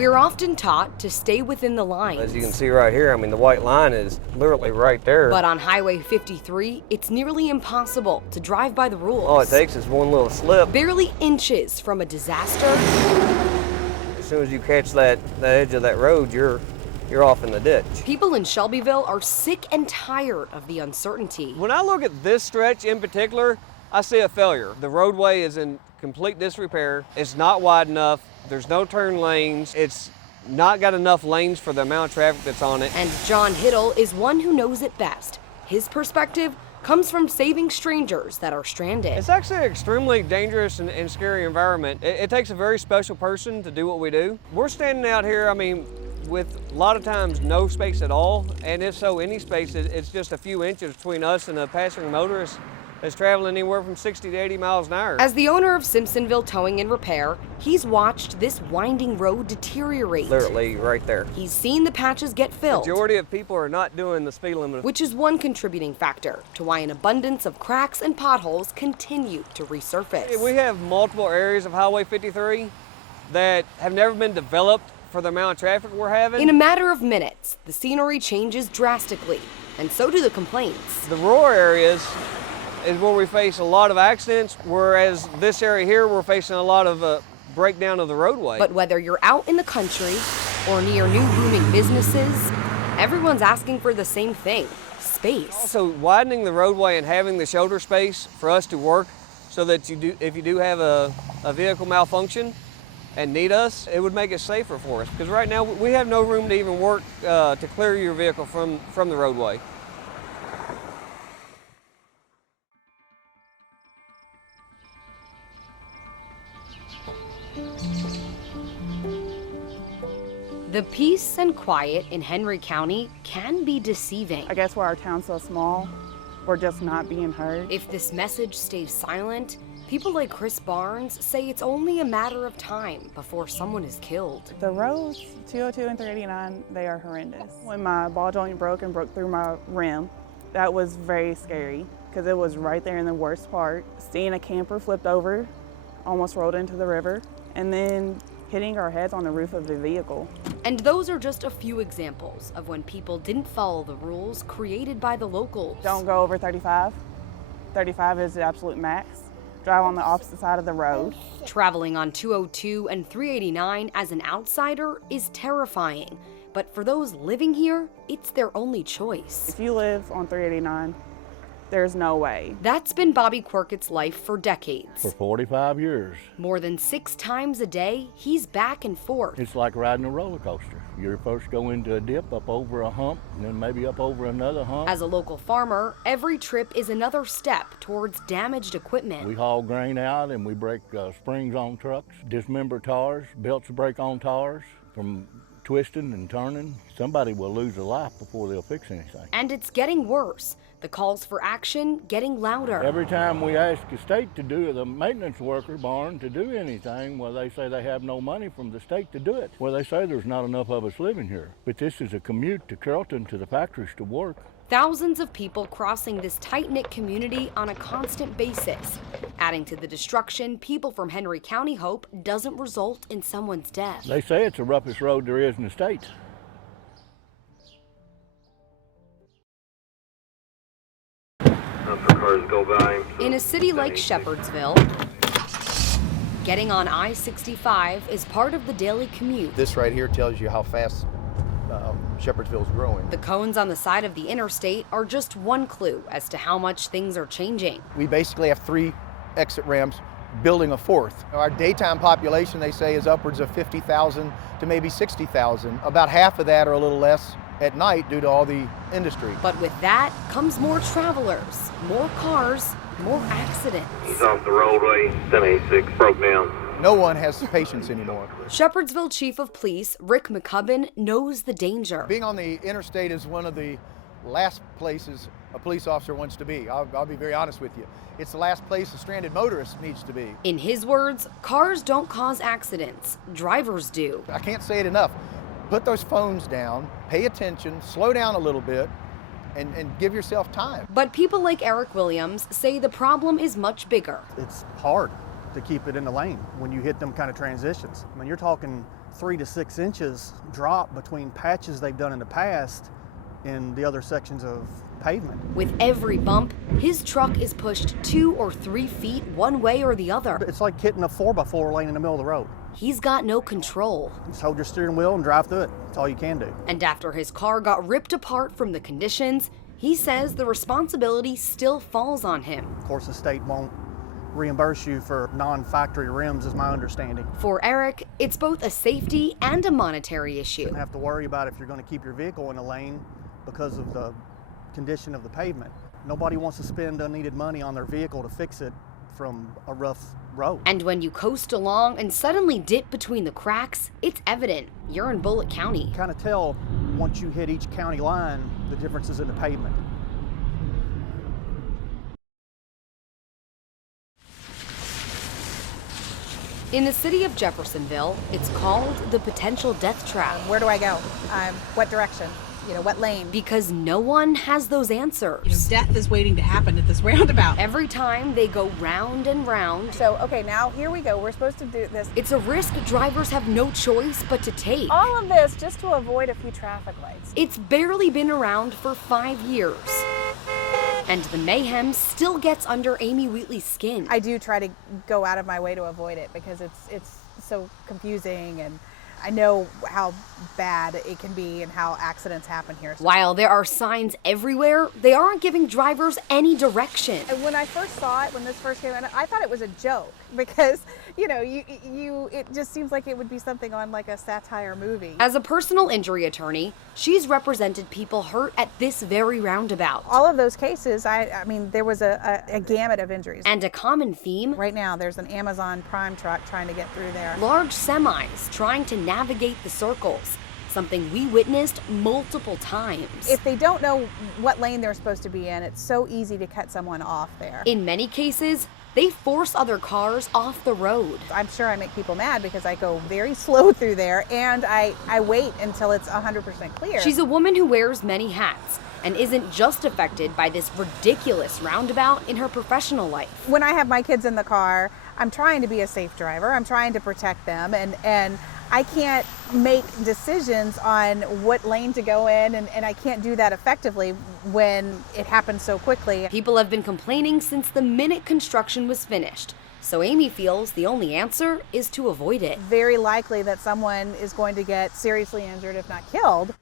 We're often taught to stay within the lines. As you can see right here, I mean, the white line is literally right there. But on Highway 53, it's nearly impossible to drive by the rules. All it takes is one little slip. Barely inches from a disaster. As soon as you catch the edge of that road, you're off in the ditch. People in Shelbyville are sick and tired of the uncertainty. When I look at this stretch in particular, I see a failure. The roadway is in complete disrepair. It's not wide enough. There's no turn lanes. It's not got enough lanes for the amount of traffic that's on it. And John Hiddle is one who knows it best. His perspective comes from saving strangers that are stranded. It's actually an extremely dangerous and scary environment. It takes a very special person to do what we do. We're standing out here, I mean, with a lot of times no space at all, and if so, any space, it's just a few inches between us and a passing motorist that's traveling anywhere from 60 to 80 miles an hour. As the owner of Simpsonville Towing and Repair, he's watched this winding road deteriorate. Literally right there. He's seen the patches get filled. The majority of people are not doing the speed limit. Which is one contributing factor to why an abundance of cracks and potholes continue to resurface. We have multiple areas of Highway 53 that have never been developed for the amount of traffic we're having. In a matter of minutes, the scenery changes drastically, and so do the complaints. The rural areas is where we face a lot of accidents, whereas this area here, we're facing a lot of breakdown of the roadway. But whether you're out in the country or near new booming businesses, everyone's asking for the same thing, space. Also, widening the roadway and having the shoulder space for us to work so that if you do have a vehicle malfunction and need us, it would make it safer for us. Because right now, we have no room to even work to clear your vehicle from the roadway. The peace and quiet in Henry County can be deceiving. I guess where our town's so small, we're just not being heard. If this message stays silent, people like Chris Barnes say it's only a matter of time before someone is killed. The roads, 202 and 389, they are horrendous. When my ball joint broke through my rim, that was very scary because it was right there in the worst part. Seeing a camper flipped over, almost rolled into the river, and then hitting our heads on the roof of the vehicle. And those are just a few examples of when people didn't follow the rules created by the locals. Don't go over 35. 35 is the absolute max. Drive on the opposite side of the road. Traveling on 202 and 389 as an outsider is terrifying, but for those living here, it's their only choice. If you live on 389, there's no way. That's been Bobby Quirkett's life for decades. For 45 years. More than 6 times a day, he's back and forth. It's like riding a roller coaster. You first go into a dip, up over a hump, and then maybe up over another hump. As a local farmer, every trip is another step towards damaged equipment. We haul grain out and we break springs on trucks, dismember tires, belts break on tires from twisting and turning. Somebody will lose a life before they'll fix anything. And it's getting worse. The calls for action getting louder. Every time we ask the state to do it, the maintenance worker, Barn, to do anything, well, they say they have no money from the state to do it. Well, they say there's not enough of us living here. But this is a commute to Carrollton, to the factories to work. Thousands of people crossing this tight-knit community on a constant basis. Adding to the destruction, people from Henry County hope doesn't result in someone's death. They say it's the roughest road there is in the state. In a city like Shepherdsville, getting on I-65 is part of the daily commute. This right here tells you how fast Shepherdsville is growing. The cones on the side of the interstate are just one clue as to how much things are changing. We basically have 3 exit ramps, building a 4th. Our daytime population, they say, is upwards of 50,000 to maybe 60,000. About half of that or a little less at night due to all the industry. But with that comes more travelers, more cars, more accidents. He's off the roadway, 1086, broke down. No one has patience anymore. Shepherdsville Chief of Police Rick McCubbin knows the danger. Being on the interstate is one of the last places a police officer wants to be. I'll be very honest with you. It's the last place a stranded motorist needs to be. In his words, cars don't cause accidents, drivers do. I can't say it enough. Put those phones down, pay attention, slow down a little bit, and give yourself time. But people like Eric Williams say the problem is much bigger. It's hard to keep it in the lane when you hit them kind of transitions. I mean, you're talking 3 to 6 inches drop between patches they've done in the past in the other sections of pavement. With every bump, his truck is pushed 2 or 3 feet one way or the other. It's like hitting a 4x4 lane in the middle of the road. He's got no control. Just hold your steering wheel and drive through it. That's all you can do. And after his car got ripped apart from the conditions, he says the responsibility still falls on him. Of course, the state won't reimburse you for non-factory rims, is my understanding. For Eric, it's both a safety and a monetary issue. You don't have to worry about if you're going to keep your vehicle in a lane because of the condition of the pavement. Nobody wants to spend unneeded money on their vehicle to fix it from a rough road. And when you coast along and suddenly dip between the cracks, it's evident you're in Bullitt County. You kind of tell once you hit each county line the differences in the pavement. In the city of Jeffersonville, it's called the potential death trap. Where do I go? What direction? What lane? Because no one has those answers. Death is waiting to happen at this roundabout. Every time they go round and round. So, okay, now here we go. We're supposed to do this. It's a risk drivers have no choice but to take. All of this just to avoid a few traffic lights. It's barely been around for 5 years. And the mayhem still gets under Amy Wheatley's skin. I do try to go out of my way to avoid it because it's so confusing, and I know how bad it can be and how accidents happen here. While there are signs everywhere, they aren't giving drivers any direction. When I first saw it, when this first came in, I thought it was a joke because, it just seems like it would be something on like a satire movie. As a personal injury attorney, she's represented people hurt at this very roundabout. All of those cases, I mean, there was a gamut of injuries. And a common theme. Right now, there's an Amazon Prime truck trying to get through there. Large semis trying to navigate the circles, something we witnessed multiple times. If they don't know what lane they're supposed to be in, it's so easy to cut someone off there. In many cases, they force other cars off the road. I'm sure I make people mad because I go very slow through there and I wait until it's 100% clear. She's a woman who wears many hats and isn't just affected by this ridiculous roundabout in her professional life. When I have my kids in the car, I'm trying to be a safe driver. I'm trying to protect them, and I can't make decisions on what lane to go in, and I can't do that effectively when it happens so quickly. People have been complaining since the minute construction was finished. So Amy feels the only answer is to avoid it. Very likely that someone is going to get seriously injured, if not killed,